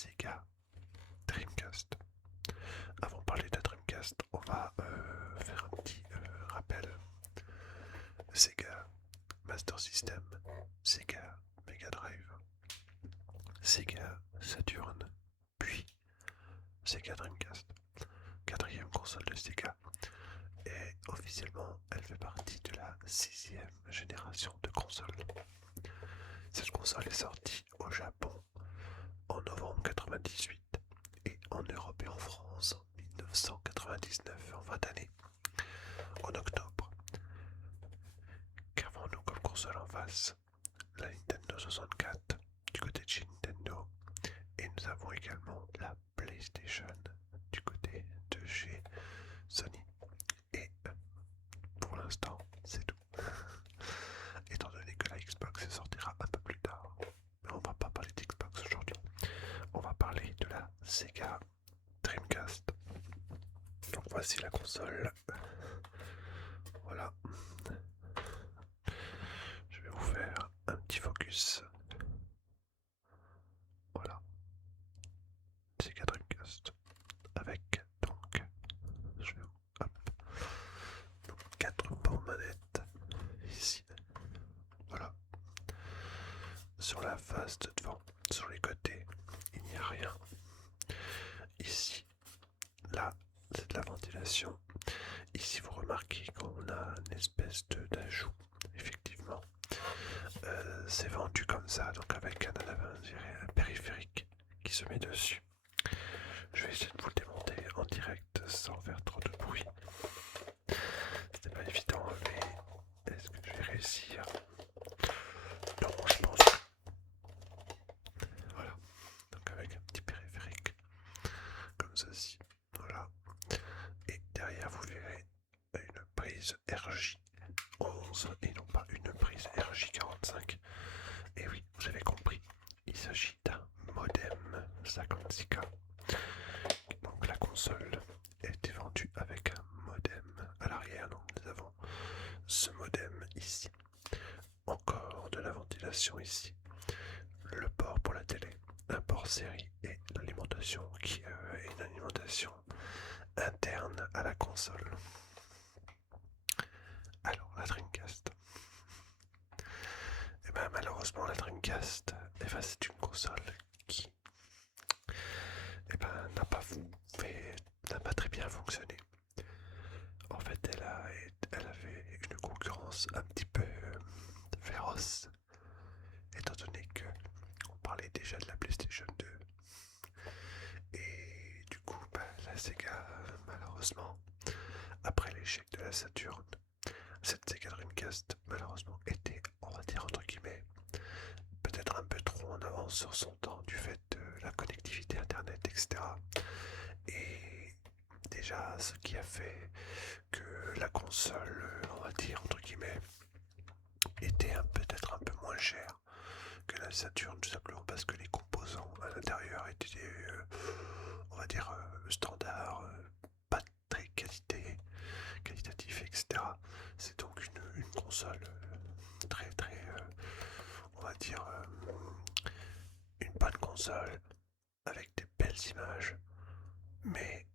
Sega Dreamcast. Avant de parler de la Dreamcast, on va faire un petit rappel. Sega Master System, Sega Mega Drive, Sega Saturn, puis Sega Dreamcast. Quatrième console de Sega. Et officiellement, elle fait partie de la 6e génération de consoles. Cette console est sortie au Japon en novembre 98 et en Europe et en France en 1999, en fin d'année, en octobre. Qu'avons-nous comme console en face? La Nintendo 64 du côté de chez Nintendo, et nous avons également la PlayStation du côté de chez Sony. Et pour l'instant, c'est tout. Étant donné que la Xbox sortira un peu plus tard. Mais on va pas parler d'Xbox aujourd'hui. On va parler de la Sega Dreamcast. Donc voici la console. Voilà. Je vais vous faire un petit focus. Voilà. Sega Dreamcast. Avec donc, je vais hop, donc 4 ports manettes ici. Voilà. Sur la face de devant, sur les côtés, il n'y a rien. Ici, là, c'est de la ventilation. Ici, vous remarquez qu'on a une espèce d'ajout, effectivement. C'est vendu comme ça, donc avec un périphérique qui se met dessus. Je vais essayer de vous le démonter en direct sans faire trop de bruit. C'était pas évident, mais est-ce que je vais réussir? Non, je pense. Voilà, donc avec un petit périphérique comme ceci. Voilà. Et derrière, vous verrez une prise RJ11 et non pas une prise RJ45. Et oui, vous avez compris, il s'agit d'un modem 56K. Donc la console était vendue avec un modem à l'arrière. Donc nous avons ce modem ici. Encore de la ventilation ici. Le port pour la télé, un port série et l'alimentation qui est une alimentation interne à la console. Alors la Dreamcast. Et bien malheureusement la Dreamcast, c'est une console qui n'a pas très bien fonctionné. En fait, elle avait une concurrence un petit peu féroce, étant donné que on parlait déjà de la PlayStation 2. Et du coup, la Sega, malheureusement, après l'échec de la Saturn, cette Sega Dreamcast, malheureusement, était, on va dire entre guillemets, peut-être un peu trop en avance sur son temps du fait de la connectivité internet, etc. Et déjà, ce qui a fait que la console, on va dire entre guillemets, était peut-être un peu moins chère que la Saturn, tout simplement parce que les composants à l'intérieur étaient, on va dire, standards, pas très qualitatifs, etc. C'est donc une console très très, on va dire, une bonne console avec des belles images, mais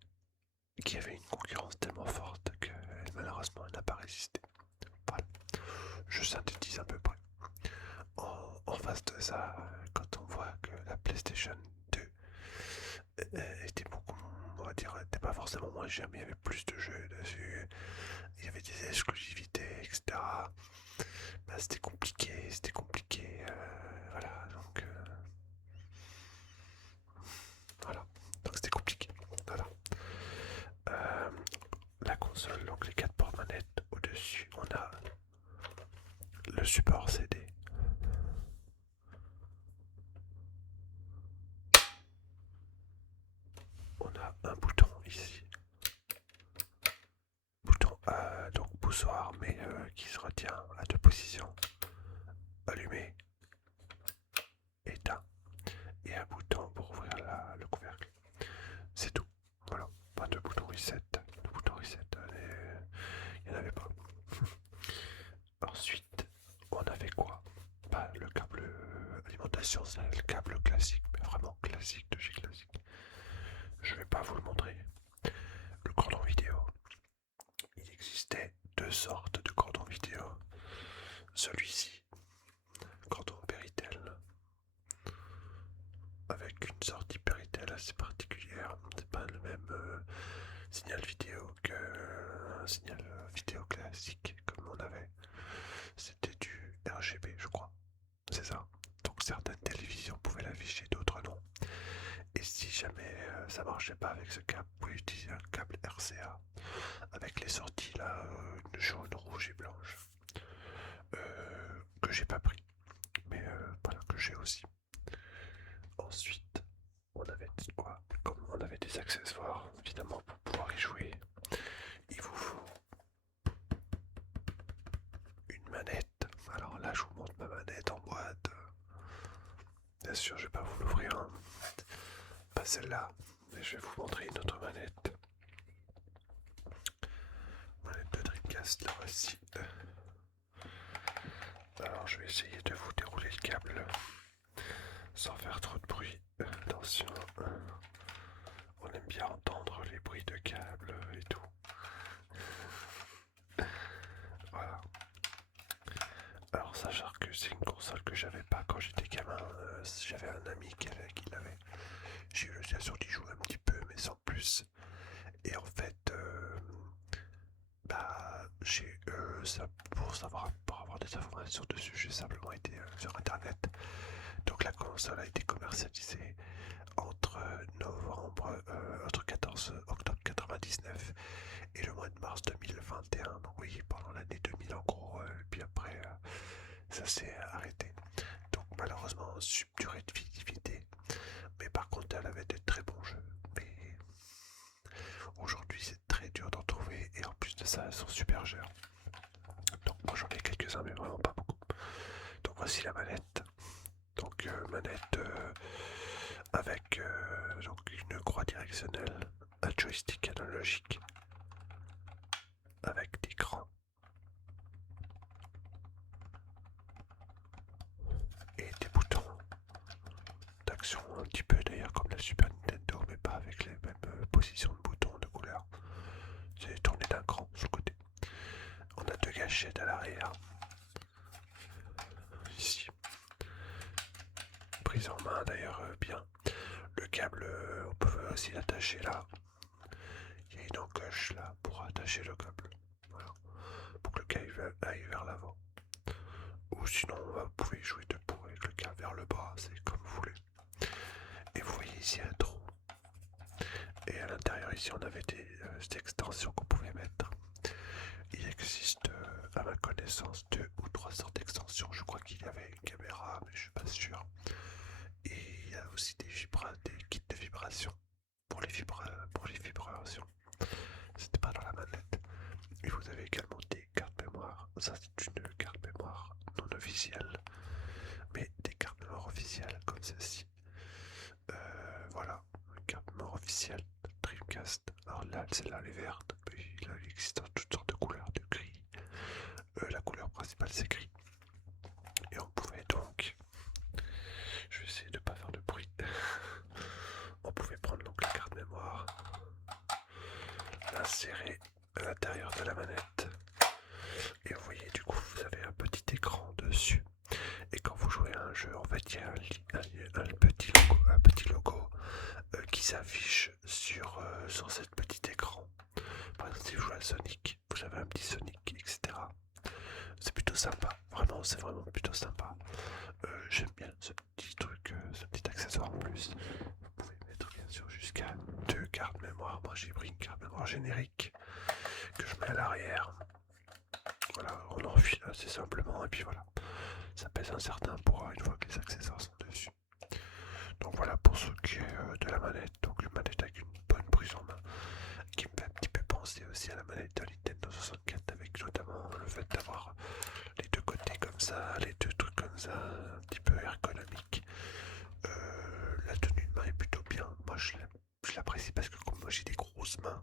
qui avait une concurrence tellement forte qu'elle malheureusement n'a pas résisté. Voilà, je synthétise à peu près. En face de ça, quand on voit que la PlayStation 2 était beaucoup, on va dire, n'était pas forcément moins chère, mais il y avait plus de jeux dessus, il y avait des exclusivités, etc. C'était compliqué, voilà, voilà, donc c'était compliqué, voilà. Euh, la console, donc les 4 ports manettes au-dessus, on a le support CD. On a un bouton ici, bouton donc poussoir, mais qui se retient à 2 positions, allumé, éteint, et un bouton pour ouvrir le couvercle. C'est tout. Voilà, pas de bouton reset. Le bouton reset, il n'y en avait pas. Ensuite, on avait quoi? Le câble alimentation, c'est le câble classique. Mais vraiment classique de chez classique. Je vais pas vous le montrer. Le cordon vidéo. Il existait deux sortes de cordon vidéo. Celui-ci, cordon Péritel, avec une sortie Péritel assez particulière. C'est pas le même signal vidéo qu'un signal vidéo classique comme on avait. C'était du RGB, je crois. C'est ça. Donc certaines télévisions pouvaient l'afficher, d'autres non. Et si jamais ça marchait pas avec ce câble, vous pouvez utiliser un câble RCA avec les sorties là, jaune, rouge et blanche, que j'ai pas pris, mais voilà, que j'ai aussi. Ensuite, on avait quoi? Comme on avait des accessoires, évidemment, pour pouvoir y jouer, il vous faut une manette. Alors là, je vous montre ma manette en boîte. Bien sûr, je vais pas vous l'ouvrir, hein. Pas celle-là, mais je vais vous montrer une autre manette. Manette de Dreamcast, la voici. Alors, je vais essayer de vous dérouler le câble sans faire trop de bruit. Attention, on aime bien entendre les bruits de câbles et tout. Voilà. Alors, sachant que c'est une console que j'avais pas quand j'étais gamin, j'avais un ami qui l'avait. J'ai eu l'occasion d'y jouer un petit peu, mais sans plus. Et en fait, j'ai ça pour avoir des informations dessus, j'ai simplement été sur internet. Donc la console a été commercialisée entre entre 14 octobre 99 et le mois de mars 2021. Donc oui, pendant l'année 2000 en gros, et puis après ça s'est arrêté. Donc malheureusement durée de visibilité, mais par contre elle avait de très bons jeux. Mais aujourd'hui c'est très dur d'en trouver et en plus de ça elles sont super chères. Donc moi j'en ai quelques-uns mais vraiment pas beaucoup. Donc voici la manette. Donc manette avec donc une croix directionnelle, un joystick analogique avec d'écran et des boutons d'action un petit peu d'ailleurs comme la Super Nintendo mais pas avec les mêmes positions de boutons de couleur. C'est tourné d'un cran sur le côté. On a deux gâchettes à l'arrière. Ici. Prise en main d'ailleurs bien. Le câble on peut aussi l'attacher là. Il y a une encoche là pour attacher le câble. Voilà. Pour que le câble aille vers l'avant. Ou sinon vous pouvez jouer debout avec le câble vers le bas, c'est comme vous voulez. Et vous voyez ici un trou. Et à l'intérieur ici on avait des extensions qu'on pouvait mettre. Il existe à ma connaissance 2 ou 3 sortes d'extensions. Je crois qu'il y avait une caméra mais je suis pas sûr. Et il y a aussi des kits de vibration pour les vibrations. C'était pas dans la manette. Et vous avez également des cartes mémoire. Ça c'est une carte mémoire non officielle. Mais des cartes mémoire officielles comme celle-ci. Voilà, une carte mémoire officielle de Dreamcast. Alors là, celle-là elle est verte. Mais il existe toutes sortes de couleurs, de gris. La couleur principale c'est gris. Et on pouvait donc, je vais essayer de ne pas faire de bruit. On pouvait prendre donc la carte mémoire, l'insérer à l'intérieur de la manette. Et vous voyez du coup vous avez un petit écran dessus. Et quand vous jouez à un jeu, en fait il y a un petit logo qui s'affiche sur cet petit écran. Par exemple si vous jouez à Sonic, vous avez un petit Sonic, etc. C'est plutôt sympa, vraiment c'est vraiment plutôt sympa. J'aime bien ce petit truc, ce petit accessoire en plus. Vous pouvez mettre bien sûr jusqu'à 2 cartes mémoire. Moi j'ai pris une carte mémoire générique que je mets à l'arrière. Voilà, on enfile assez simplement et puis voilà. Ça pèse un certain poids une fois que les accessoires sont dessus. Donc voilà pour ce qui est de la manette. Donc une manette avec une bonne prise en main qui me fait un petit peu penser aussi à la manette de Nintendo 64 avec notamment le fait d'avoir les deux côtés comme ça, les deux trucs comme ça, un petit peu ergonomique. La tenue de main est plutôt bien. Moi je l'apprécie parce que comme moi j'ai des grosses mains,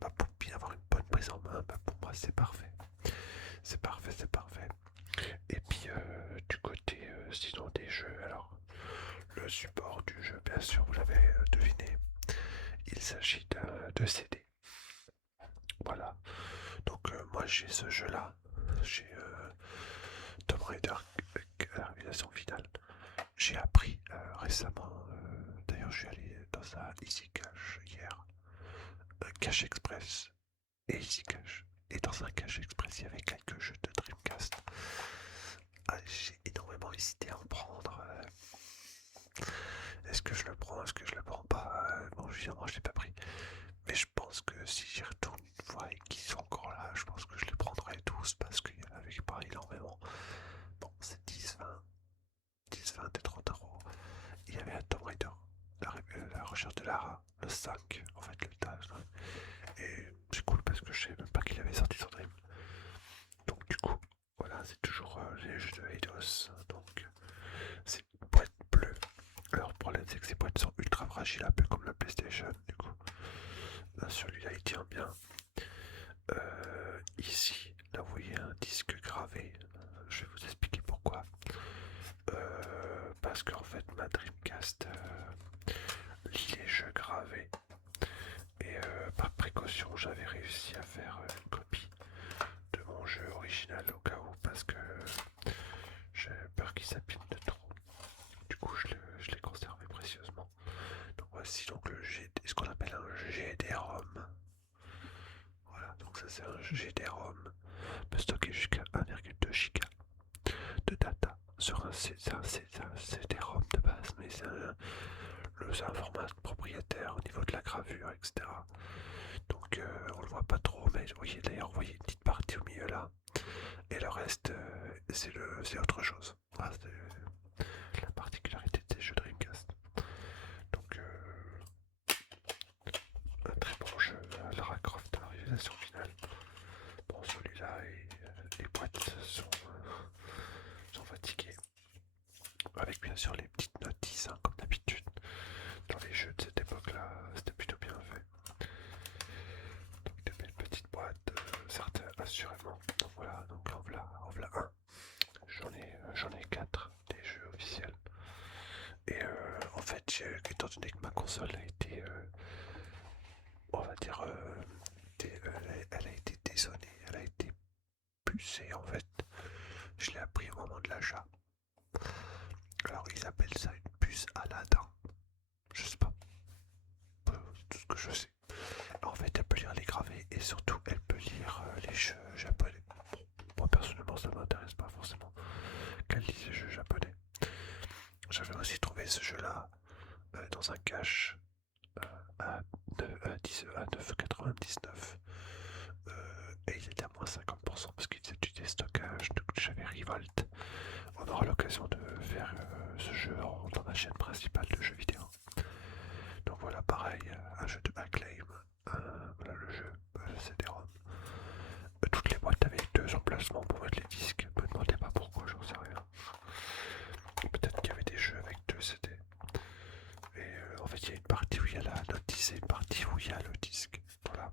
pour bien avoir une bonne prise en main, pour moi c'est parfait. C'est parfait, c'est parfait. Et puis du côté sinon des jeux, alors le le support du jeu, bien sûr, vous l'avez deviné, il s'agit de CD. Voilà, donc moi j'ai ce jeu-là, j'ai Tomb Raider à la réalisation finale. J'ai appris récemment, d'ailleurs je suis allé dans un Easy Cash hier, Cash Express et Easy Cash. Et dans un Cash Express, il y avait quelques jeux de Dreamcast. Ah, j'ai énormément hésité à en prendre. Est-ce que je le prends? Est-ce que je le prends pas? Bon, évidemment, je l'ai pas pris. Mais je pense que si j'y retourne une fois et qu'ils sont encore là, je pense que je les prendrai tous parce qu'il y en avait pas énormément. Bon, c'est 10, 20 et 30 euros. Il y avait un Tomb Raider, la recherche de Lara, le 5, en fait, le tâche. Et c'est cool parce que je savais même pas qu'il avait sorti sur Dream. Donc, du coup, voilà, c'est toujours les jeux de Eidos. Donc, c'est une boîte bleue. Alors, le problème, c'est que ces boîtes sont ultra fragiles, un peu comme la PlayStation, du coup. Là, celui-là, il tient bien. Ici, là, vous voyez un disque gravé. Je vais vous expliquer pourquoi. Parce qu'en fait, ma Dreamcast lit les jeux gravés. Et par précaution, j'avais réussi à faire une copie de mon jeu original au cas où, parce que j'avais peur qu'il s'abîme de trop. Du coup, je l'ai conservé précieusement. Donc voici donc ce qu'on appelle un GD-ROM. Voilà, donc ça c'est un GD-ROM, peut stocker jusqu'à 1,2 Go de data sur un CD-ROM de base, mais c'est un format propriétaire au niveau de la gravure, etc. Donc on le voit pas trop, mais vous voyez d'ailleurs, vous voyez une petite partie au milieu là, et le reste c'est autre chose. Voilà, c'est la particularité de ces jeux Dreamcast. Donc un très bon jeu, Lara Croft à la réalisation finale. Bon, celui-là et les boîtes sont fatiguées. Avec bien sûr les petites notices, hein, comme d'habitude. Dans les jeux de cette époque-là, c'était plutôt bien fait. Donc de belles petites boîtes, certains assurément. Donc voilà, donc en voilà un. J'en ai 4 des jeux officiels. Et en fait, étant donné que ma console a été, on va dire, elle a été dézonée, elle a été pucée en fait. Je l'ai appris au moment de l'achat. Alors ils appellent ça une puce Aladdin. Je sais pas, tout ce que je sais. En fait, elle peut lire les gravés et surtout elle peut lire les jeux japonais. Bon, moi personnellement ça m'intéresse pas forcément qu'elle lise les jeux japonais. J'avais aussi trouvé ce jeu-là dans un cache à 9,99. Et il était à moins 50% parce qu'il faisait du déstockage. Donc j'avais Revolt. On aura l'occasion de faire ce jeu dans ma chaîne principale de jeux vidéo. Donc voilà, pareil, un jeu de Acclaim. Voilà le jeu, CD-ROM. Toutes les boîtes avec 2 emplacements pour mettre les disques. Ne me demandez pas pourquoi, j'en sais rien. Peut-être qu'il y avait des jeux avec 2 CD. Et en fait, il y a une partie où il y a la notice et une partie où il y a le disque. Voilà.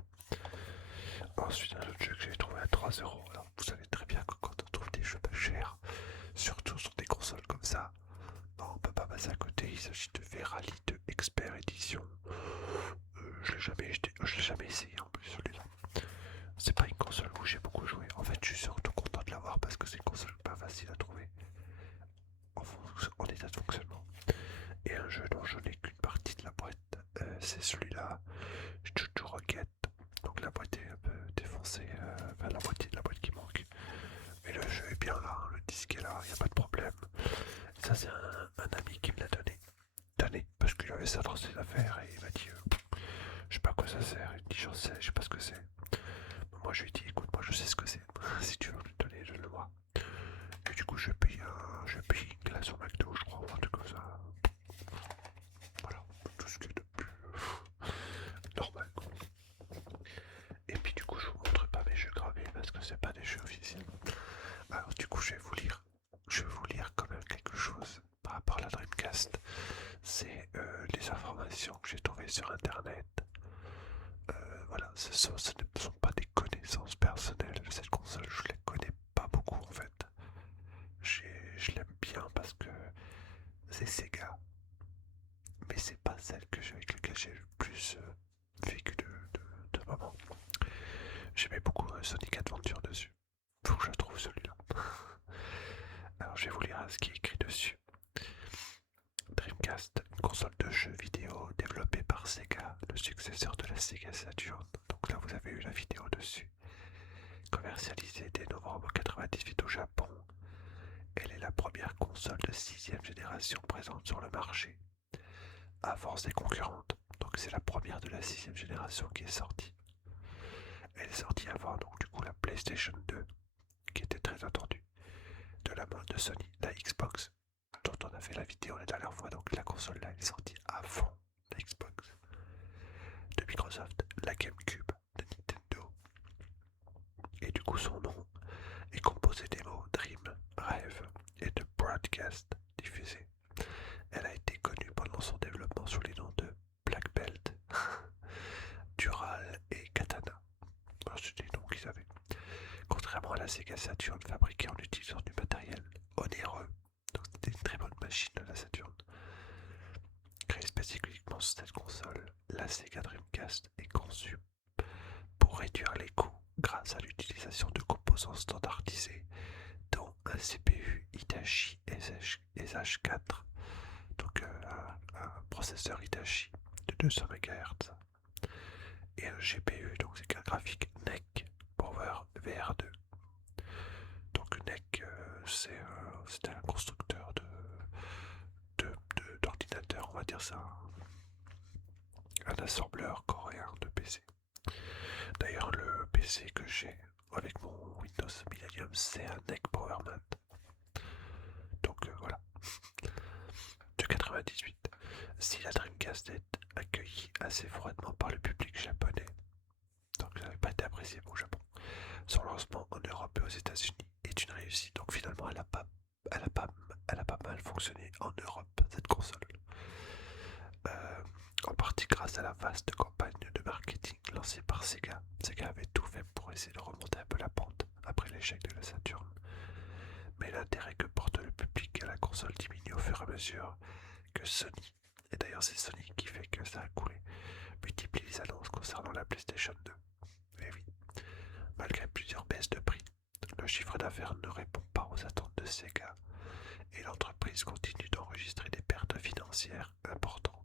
Ensuite, un autre jeu que j'ai trouvé à 3 euros. Alors, vous savez très bien que quand on trouve des jeux pas chers, surtout sur des consoles comme ça, bon, on peut pas passer à côté. Il s'agit de Verali de Expert Edition. Je l'ai jamais essayé en plus celui-là. C'est pas une console où j'ai beaucoup joué. En fait, je suis surtout content de l'avoir parce que c'est une console pas facile à trouver en état de fonctionnement. Et un jeu dont je n'ai qu'une partie de la boîte, c'est celui-là, Juju Rocket. Donc la boîte est un peu défoncée, enfin la moitié de la boîte qui manque. Mais le jeu est bien là, hein, le disque est là, il n'y a pas de problème. Ça c'est un ami qui me l'a donné, parce qu'il avait ça dans ses affaires et il m'a dit je sais pas à quoi ça sert. Il me dit j'en sais, je sais pas ce que c'est. Moi je lui ai dit écoute, moi je sais ce que c'est. Si tu veux me le donner, donne-le moi. Et du coup je paye une glace au McDo, je crois, ou un truc comme ça. Voilà, tout ce qui est de plus normal. Et puis du coup je vous montre pas mes jeux gravés parce que c'est pas des jeux officiels. Alors du coup je vais vous lire quand même quelque chose par rapport à la Dreamcast. C'est les informations que j'ai trouvées sur internet. Voilà, ce ne sont pas des connaissances personnelles. Cette console, je la connais pas beaucoup en fait. Je l'aime bien parce que c'est Sega. c'est pas celle avec laquelle j'ai le plus vécu de moments. J'aimais beaucoup Sonic Adventure dessus. Faut que je trouve celui-là. Alors je vais vous lire ce qui est écrit dessus. Dreamcast, une console de jeux vidéo développée par Sega, le successeur de la Sega Saturn. Donc là vous avez eu la vidéo dessus. Commercialisée dès novembre 1998 au Japon, elle est la première console de 6ème génération présente sur le marché, avant ses concurrentes. Donc c'est la première de la 6ème génération qui est sortie. Elle est sortie avant donc du coup la PlayStation 2, qui était très attendue, de la main de Sony, la Xbox, dont on a fait la vidéo la dernière fois. Donc la console là elle est sortie avant la Xbox, de Microsoft, la GameCube de Nintendo. Et du coup son nom est composé des mots Dream, rêve, et de Broadcast, diffusé. Elle a été connue pendant son développement sous les noms de Black Belt, Dural et Katana. C'est des noms qu'ils avaient. Contrairement à la Sega Saturn fabriquée en utilisant du matériel onéreux, donc c'était une très bonne machine de la Saturn. Créée spécifiquement sur cette console, la Sega Dreamcast est conçue pour réduire les coûts grâce à l'utilisation de composants standardisés, dont un CPU Hitachi SH4, donc un processeur Hitachi de 200 MHz, et un GPU, donc c'est un graphique NEC Power VR2. Donc NEC, c'était un constructeur d'ordinateur, on va dire ça, un assembleur coréen de PC. D'ailleurs, le PC que j'ai avec mon Windows Millennium, c'est un NEC PowerMat. Donc voilà. De 98. Si la Dreamcast est accueillie assez froidement par le public japonais, donc ça n'avait pas été apprécié au Japon, son lancement en Europe et aux États-Unis est une réussite. Donc finalement, elle a pas mal fonctionné en Europe, cette console. En partie grâce à la vaste campagne de marketing lancée par Sega. Sega avait tout fait pour essayer de remonter un peu la pente après l'échec de la Saturn. Mais l'intérêt que porte le public à la console diminue au fur et à mesure que Sony, et d'ailleurs c'est Sony qui fait que ça a coulé, multiplie les annonces concernant la PlayStation 2. Et oui, malgré plusieurs baisses de prix, le chiffre d'affaires ne répond pas aux attentes de Sega et l'entreprise continue d'enregistrer des pertes financières importantes.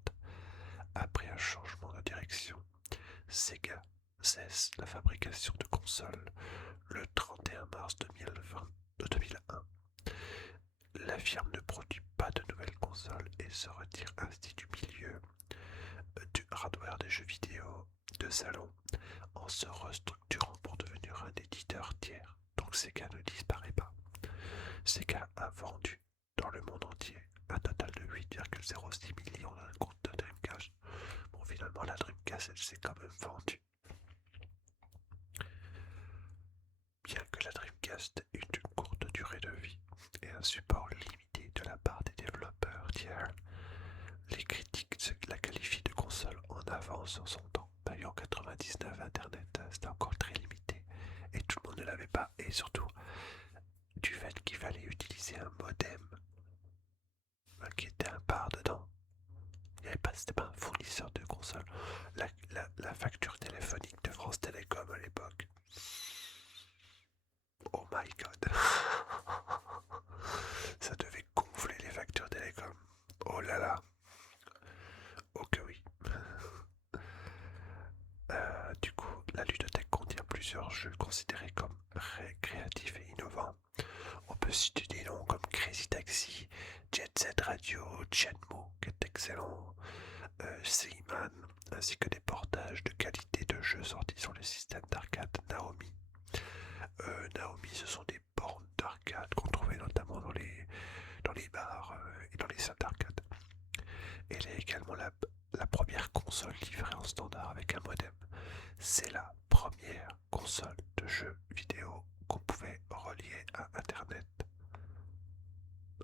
Après un changement de direction, Sega cesse la fabrication de consoles le 31 mars 2001. La firme ne produit pas de nouvelles consoles et se retire ainsi du milieu du hardware des jeux vidéo de salon en se restructurant pour devenir un éditeur tiers. Donc Sega ne disparaît pas. Sega a vendu dans le monde entier un total de 8,06 millions de comptes de Dreamcast. Bon, finalement, la Dreamcast, elle s'est quand même vendue. Bien que la Dreamcast ait une courte durée de vie et un support limité de la part des développeurs tiers, les critiques la qualifient de console en avance sur son temps. D'ailleurs, en 99, Internet, c'était encore très limité et tout le monde ne l'avait pas. Et surtout, du fait qu'il fallait utiliser un modem qui était un par dedans. C'était pas un fournisseur de console. La facture téléphonique de France Télécom à l'époque. Oh my god. Ça devait gonfler les factures télécom. Oh là là. Oh que oui. Du coup, la ludothèque contient plusieurs jeux considérés comme créatifs et innovants. On peut citer des noms comme Crazy Taxi, Jet Set Radio, Shenmue, qui est excellent, Seaman, ainsi que des portages de qualité de jeux sortis sur le système d'arcade Naomi. Naomi, ce sont des bornes d'arcade qu'on trouvait notamment dans les bars et dans les salles d'arcade. Elle est également la première console livrée en standard avec un modem. C'est la première console de jeux vidéo qu'on pouvait relier à Internet.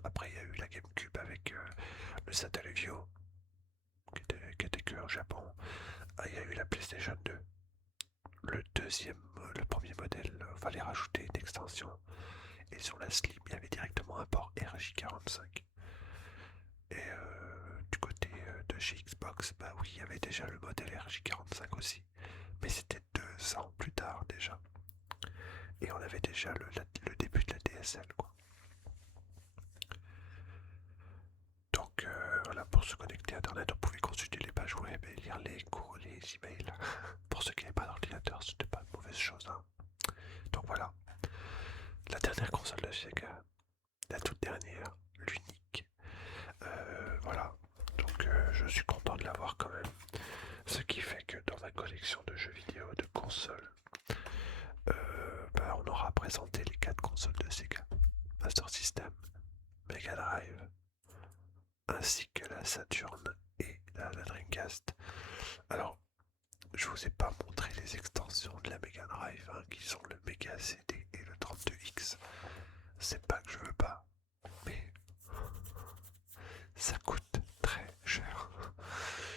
Après, il y a eu la GameCube avec le Satellaview, qui était que au Japon. Il y a eu la PlayStation 2. Le premier modèle, fallait rajouter une extension. Et sur la Slim, il y avait directement un port RJ45. Et du côté de chez Xbox, bah oui, il y avait déjà le modèle RJ45 aussi. Mais c'était 2 ans plus tard déjà. Et on avait déjà le début de la DSL, quoi. Donc voilà, pour se connecter à Internet, on pouvait consulter les pages web et lire les cours, les emails. Pour ceux qui n'avaient pas d'ordinateur, c'était pas une mauvaise chose, hein. Donc voilà, la dernière console de Sega, la toute dernière, l'unique. Voilà, donc je suis content de l'avoir quand même. Ce qui fait que dans ma collection de jeux vidéo, de consoles, bah, on aura présenté les 4 consoles de Sega. Master System, Mega Drive, ainsi que la Saturn et la Dreamcast. Alors, je vous ai pas montré les extensions de la Mega Drive, hein, qui sont le Mega CD et le 32X. C'est pas que je veux pas, mais ça coûte très cher.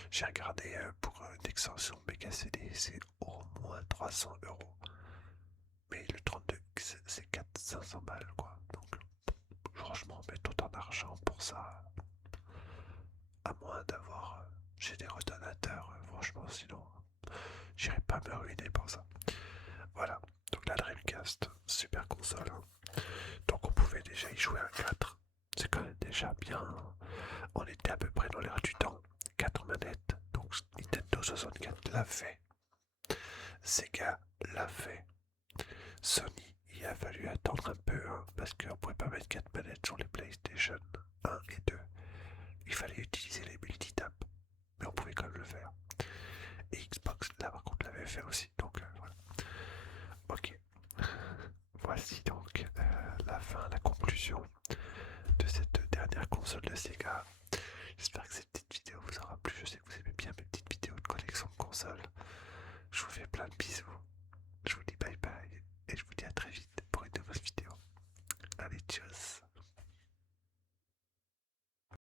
J'ai regardé pour une extension Mega CD, c'est au moins 300 €. Mais le 32X, c'est 400-500 balles, quoi. Donc, franchement, mettre autant d'argent pour ça, à moins d'avoir chez des redonateurs, franchement, sinon, j'irai pas me ruiner pour ça. Voilà, donc la Dreamcast, super console, hein. Donc on pouvait déjà y jouer à 4. C'est quand même déjà bien. On était à peu près dans l'air du temps. 4 manettes, donc Nintendo 64 l'a fait. Sega l'a fait. Sony, il a fallu attendre un peu, hein, parce qu'on ne pouvait pas mettre 4 manettes sur les PlayStation 1 et 2. Il fallait utiliser les multitapes, mais on pouvait quand même le faire. Et Xbox, là par contre, l'avait fait aussi, donc voilà. Ok. Voici donc la fin, la conclusion de cette dernière console de Sega. J'espère que cette petite vidéo vous aura plu. Je sais que vous aimez bien mes petites vidéos de collection de consoles. Je vous fais plein de bisous